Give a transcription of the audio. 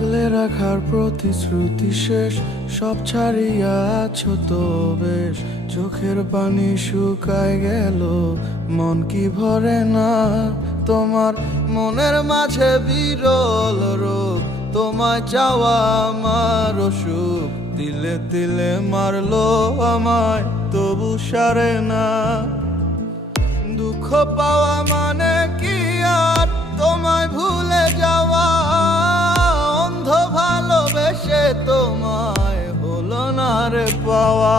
আগলে রাখার প্রতিশ্রুতি শেষ, সব ছাড়িয়াছ তো বেশ। চোখের পানি শুকায় গেল, মন কি ভরে না। তোমার মনের মাঝে বিরল রোগ, তোমায় চাওয়া আমার অসুখ। তিলে তিলে মারলো আমায়, তবু সারে না। দুঃখ পাওয়া মানে কি আর তোমায় ভুলে যাওয়া? অন্ধ ভালোবেসে তোমায় হলো না রে পাওয়া।